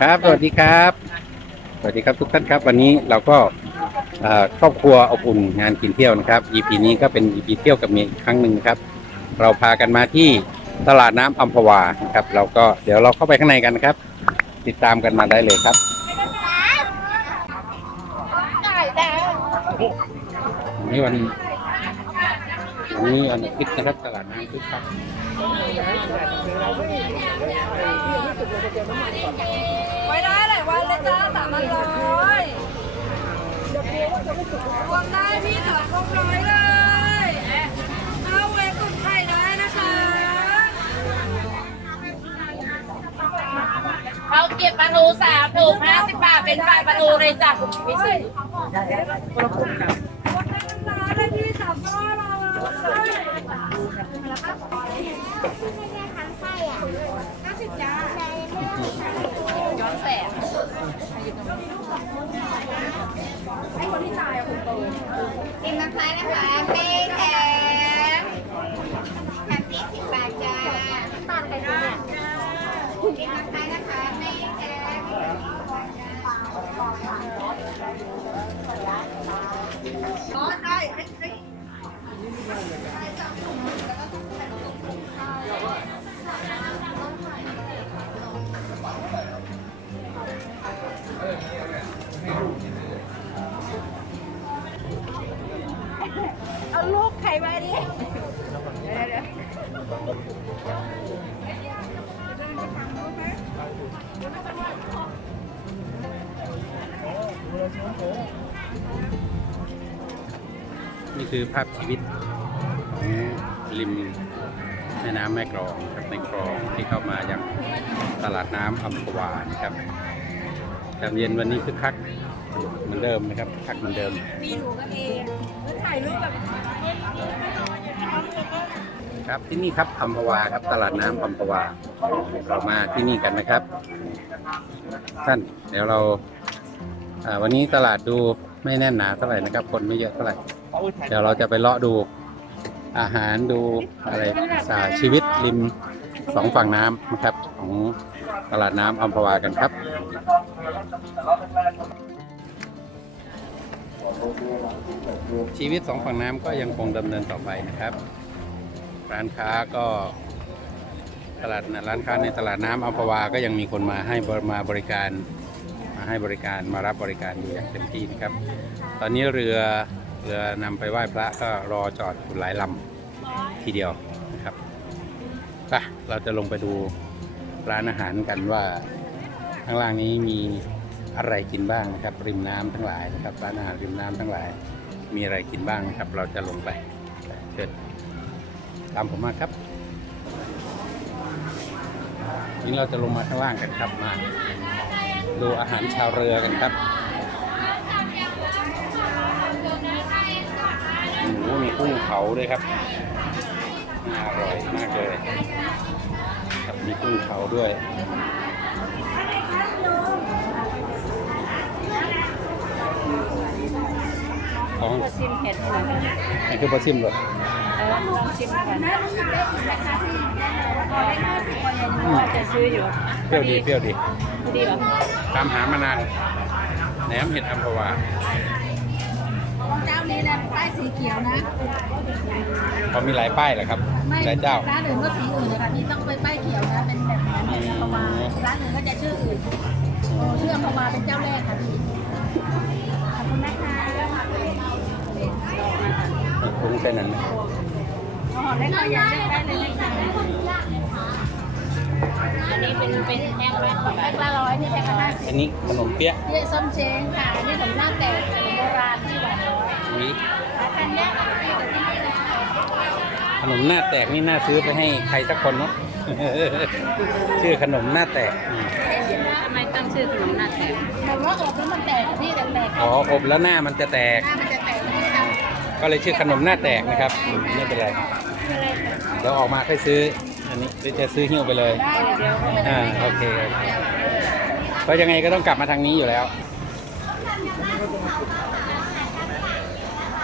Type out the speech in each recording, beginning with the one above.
ครับสวัสดีครับ สวัสดีครับทุกท่านครับ วันนี้เราก็เอ่อครอบครัวอบอุ่นงานกินเที่ยวนะครับ EP นี้ก็เป็น EP เที่ยวกับเมียอีกครั้งหนึ่งครับ เราพากันมาที่ตลาดน้ำอัมพวานะครับ เราก็เดี๋ยวเราเข้าไปข้างในกันนะครับ ติดตามกันมาได้เลยครับวันนี้วันวันนี้วันอาทิตย์นะครับตลาดน้ำคึกคัก เลยจ้าสามพันร้อยรวมได้พี่เหลือครบร้อยเลยเอาเวกุนไข่ได้นะคะเขาเก็บปลาทูสามถุงห้าสิบบาทเป็นปลาปลาทูเลยจ้ะคุณพี่สิหมดทั้งร้านเลยพี่สามร้อยเราห้าสิบจ้า ย้อนแสง กินน้ำพายนะคะ ไข่ไว้ดินี่คือภาพชีวิตของริมแม่น้ำแม่กลองครับในคลองที่เข้ามายังตลาดน้ำอัมพวานะครับามเย็นวันนี้คึกคักเหมือนเดิมนะครับคึกคักเหมือนเดิมมีหนูกันเองแล้วถ่ายรูปแบบครับที่นี่ครับอัมพวาครับตลาดน้ำอัมพวาเรามาที่นี่กันนะครับ ท่านเดี๋ยวเราอ่าวันนี้ตลาดดูไม่แน่นหนาเท่าไหร่นะครับ คนไม่เยอะเท่าไหร่เดี๋ยวเราจะไปเลาะดูอาหารดูอะไรสาชีวิตริมสองฝั่งน้ำนะครับของ ตลาดน้ำอัมพวากันครับ ชีวิตสองฝั่งน้ำก็ยังคงดำเนินต่อไปนะครับ ร้านค้าก็ตลาดร้านค้าในตลาดน้ำอัมพวาก็ยังมีคนมาให้บริมาบริการมาให้บริการมารับบริการอยู่อย่างเต็มที่นะครับ ตอนนี้เรือเรือนำไปไหว้พระก็รอจอดอยู่หลายลำทีเดียวนะครับไปเราจะลงไปดู ร้านอาหารกันว่า ข้างล่างนี้มีอะไรกินบ้างนะครับ ริมน้ำทั้งหลายนะครับร้านอาหารริมน้ำทั้งหลาย มีอะไรกินบ้างนะครับ เราจะลงไปเชิญตามผมมาครับนี่เราจะลงมาข้างล่างกันครับมาดูอาหารชาวเรือกันครับโอ้โหมีกุ้งเผาด้วยครับน่าอร่อยมากเลย มีกุ้งเผาด้วยของชิมเห็ดหน่อยนี่คือปลาซิมเหรอเออลองชิมก่อนว่าจะซื้ออยู่เปรี้ยวดีเปรี้ยวดีพอดีเหรอตามหามานานแหนมเห็ดอัมพวา เจ้านี้นะป้ายสีเขียวนะ เขามีหลายป้ายเหรอครับไม่หลายเจ้า ร้านอื่นก็สีอื่นนะคะนี่ต้องไปป้ายเขียวนะ เป็นแบบนั้นเป็นประวาร้านอื่นก็จะชื่ออื่นโอ้ชื่อประวาเป็นเจ้าแรกค่ะพี่ ขอบคุณนะคะปรุงแค่นั้นนะอ๋อได้ค่ะอยากได้ได้เลยนะคะอันนี้เป็นเป็นแห้งแรกก่อนแพ็คละร้อยนี่แพ็คละห้าสิบอันนี้ขนมเปี๊ยะนี่ส้มเช้งค่ะอันนี่ขนมหน้าแตกขนมโบราณที่หวาน น้อยวิขายกันแยกกันที่กับที่นี่เลยค่ะขนมหน้าแตกนี่น่าซื้อไปให้ใครสักคนเนาะชื่อขนมหน้าแตกอืมทำไมตั้งชื่อขนมหน้าแตกแบบว่าอบแล้วมันแตกอะพี่แตกๆอ๋ออบแล้วหน้ามันจะแตกหน้ามันจะแตกนี่ค่ะก็เลยชื่อขนมหน้าแตกนะครับอืมไม่เป็นไรเดี๋ยวออกมาค่อยซื้ออันนี้หรือจะซื้อหิ้วไปเลยได้เดี๋ยวอ่าโอเคโอเคเพราะยังไงก็ต้องกลับมาทางนี้อยู่แล้ว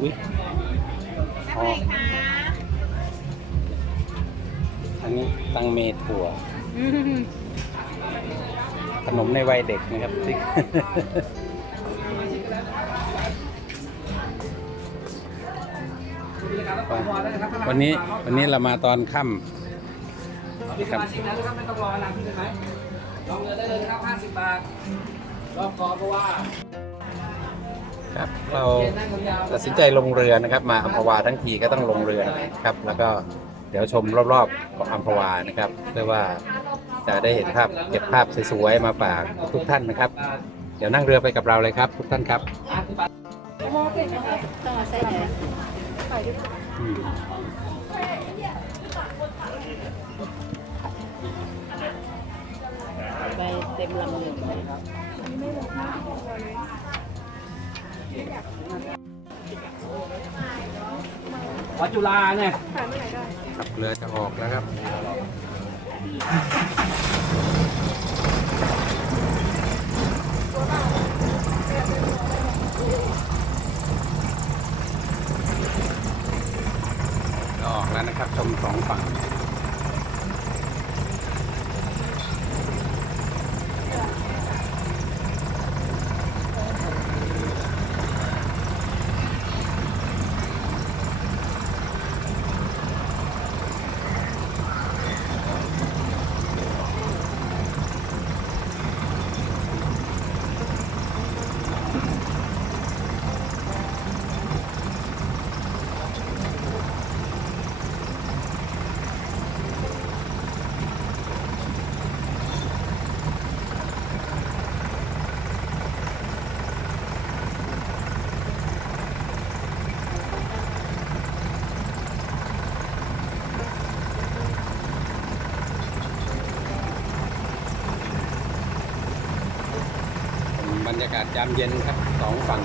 อุ้ยอ๋ออันนี้ตังเมถั่วขนมในวัยเด็กนะครับที่วันนี้วันนี้เรามาตอนค่ำมีสมาชิกแล้วนะครับ ลองเรือได้เลยนะครับ 50 บาท รอบคอเพราะว่าครับเราตัดสินใจลงเรือนะครับ มาอัมพวาทั้งทีก็ต้องลงเรือนะครับ แล้วก็เดี๋ยวชมรอบๆของอัมพวานะครับเพื่อว่าจะได้เห็นภาพเก็บภาพสวยๆมาฝากทุกท่านนะครับ เดี๋ยวนั่งเรือไปกับเราเลยครับ ทุกท่านครับอืม ไปเต็มลำหนึ่งวัดจุฬาเนี่ยครับเรือจะออกแล้วครับ ออกแล้วนะครับ ชมสองฝั่ง บ รยากาศยามเย็นครับสองฝั่ง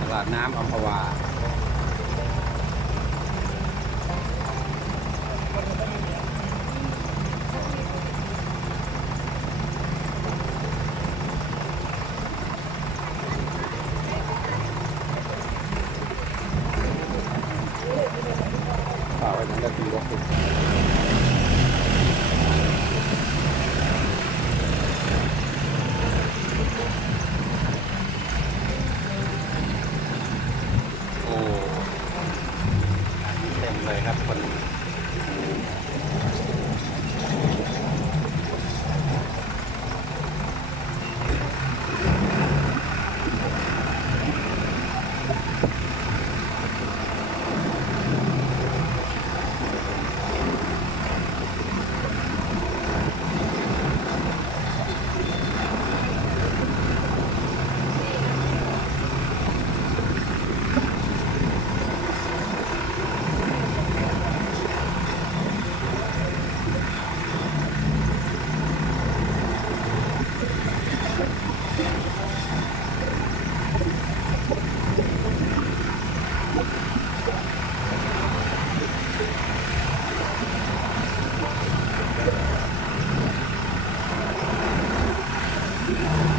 ตลาดน้ำอัมพวา เปล่าไว้ผมจะตีรถดูโอ้ เต็มเลยครับคน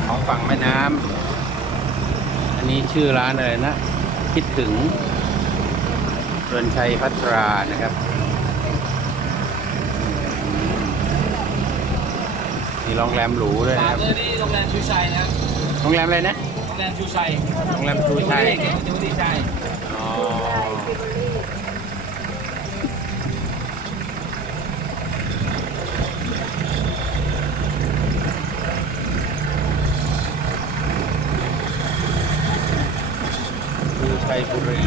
ของฝั่งแม่น้ำ อันนี้ ชื่อร้านอะไรนะ คิดถึงเรือนชัยพัตรานะครับมีโรงแรมหรูด้วยฝานะกครับเลยนี่โรงแรมชูชัยนะครับโรงแรมอะไรนะ โรงแรมชูชัยโรงแรมชูชัยเก่งจูดีชัยอ๋อชู ชัยบุรี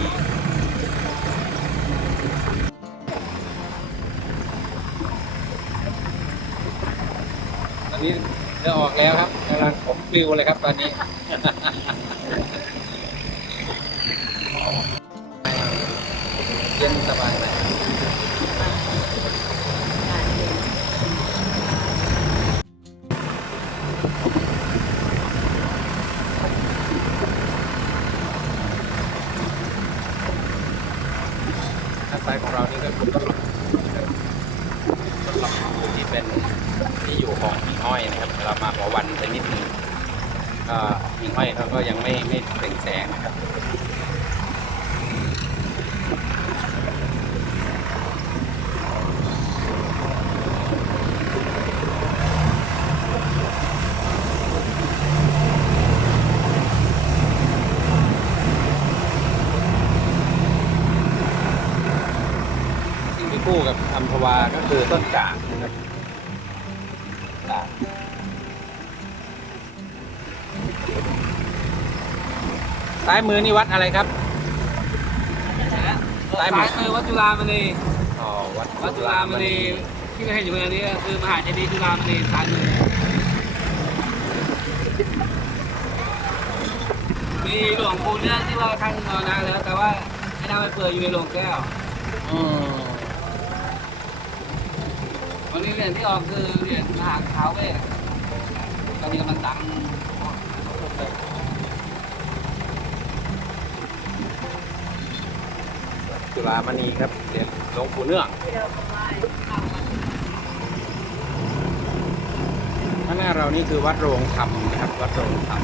ตอนนี้เรือออกแล้วครับกำลังผมปลิวเลยครับตอนนี้ เย็นสบาย ไหมหิ่งห้อยเขาก็ยังไม่ไม่เปล่งแสงนะครับสิ่งที่คู่กับอัมพวาก็คือต้นจากนะครับจาก ซ้ายมือนี่วัดอะไรครับ ซ้ายมือมือวัดจุฬามณีอ๋อวัดวัดจุฬามณีที่เราเห็นอยู่ตรงนี้ก็คือมหาเจดีย์จุฬามณีซ้ายมือมีหลวงปู่เนี่ยที่ว่าท่านมรณะแล้ว แต่ว่าให้นำไปเปิดอยู่ในโรงแก้วอืมวันนี้เหรียญที่ออกคือเหรียญมหาเท้าวเวสตอนนี้กำลังดัง จุฬามณีครับเรียนหลวงปู่เนื่องข้างหน้าเรานี่คือวัดโรงธรรมนะครับ วัดโรงธรรม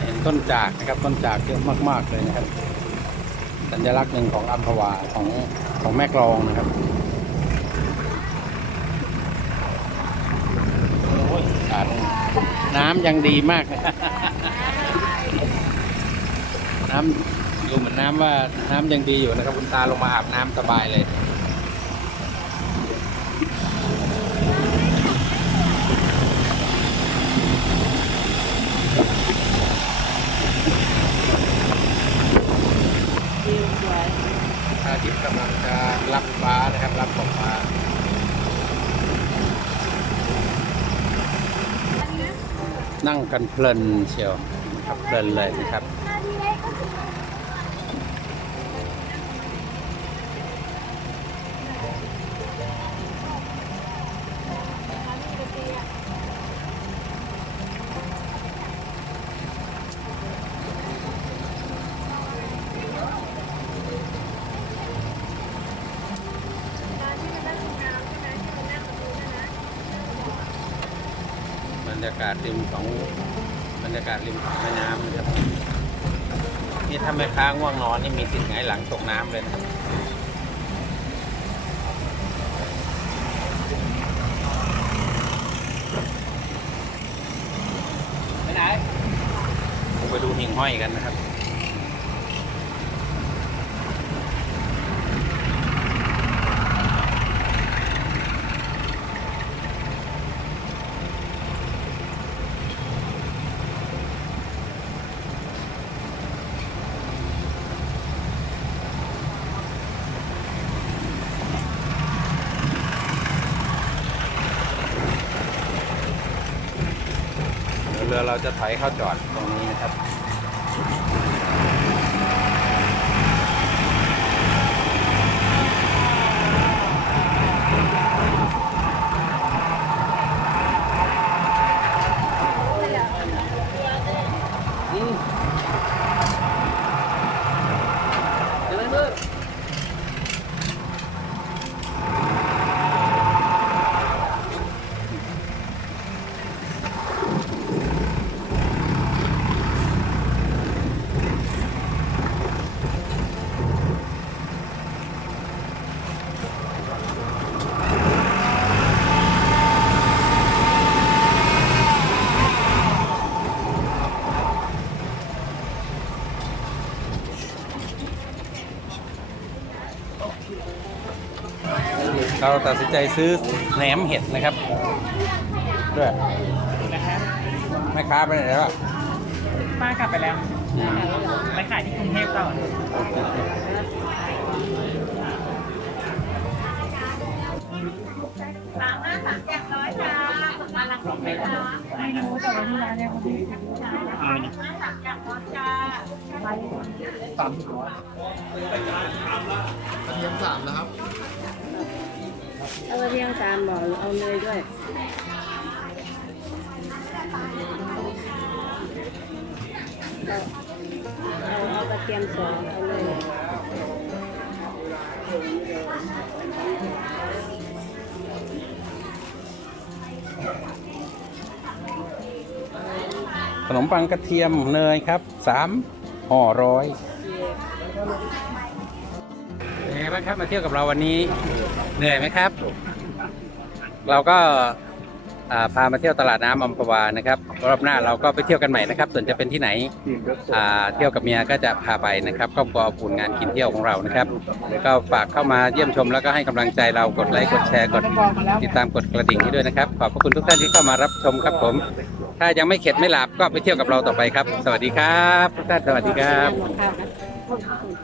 เห็นต้นจากนะครับต้นจากเยอะมาก ๆ เลยนะครับ สัญลักษณ์หนึ่งของอัมพวาของของแม่กลองนะครับ โอ้ย ขาดน้ำยังดีมาก น้ำดูเหมือนน้ำว่าน้ำยังดีอยู่นะครับ คุณตาลงมาอาบน้ำสบายเลยอาทิตย์กำลังจะรับฟ้านะครับ รับขอบฟ้า นั่งกันเพลินเชียวครับเพลินเลยนะครับ รรยากาศริมของบรรยากาศริมของแม่น้ำนะครับนี่ถ้าแม่ค้าง่วงนอนนี่มีสิทธิ์ไงายหลังตกน้ำเลยนะครับไปไหนไปดูหิ่งห้อยกันนะครับ เดี๋ยวเราจะถอยเข้าจอดตรงนี้นะครับ อืมเดี๋ยวเลยมือ เราตัดสินใจซื้อแหนมเห็ดนะครับด้วยแม่ค้าไปไหนแล้วอะป้ากลับไปแล้วไปขายที่กรุงเทพต่อสามห้าสามแจกร้อยจ้ามาลังคงไหมคะไม่รู้แต่ว่าที่ร้านเนี่ยเขาไม่ได้ขายสามห้าสามแจกร้อยจ้าสามสิบร้อย เอาเรียงตามบอกเอาเลยด้วยเอาเอากระเทียมสองเอาเลยขนมปังกระเทียมเนยครับสามห่อร้อยเป็นไงบ้างครับมาเที่ยวกับเราวันนี้ เหนื่อยไหมครับ เราก็อ่าพามาเที่ยวตลาดน้ำอัมพวานะครับรอบหน้าเราก็ไปเที่ยวกันใหม่นะครับ ส่วนจะเป็นที่ไหนอ่าเที่ยวกับเมียก็จะพาไปนะครับครอบครัวอบอุ่นงานกินเที่ยวของเรานะครับก็ฝากเข้ามาเยี่ยมชมแล้วก็ให้กำลังใจเรากดไลค์กดแชร์กดติดตามกดกระดิ่งให้ด้วยนะครับ ขอบพระคุณทุกท่านที่เข้ามารับชมครับผม ถ้ายังไม่เข็ดไม่หลับก็ไปเที่ยวกับเราต่อไปครับ สวัสดีครับทุกท่านสวัสดีครับ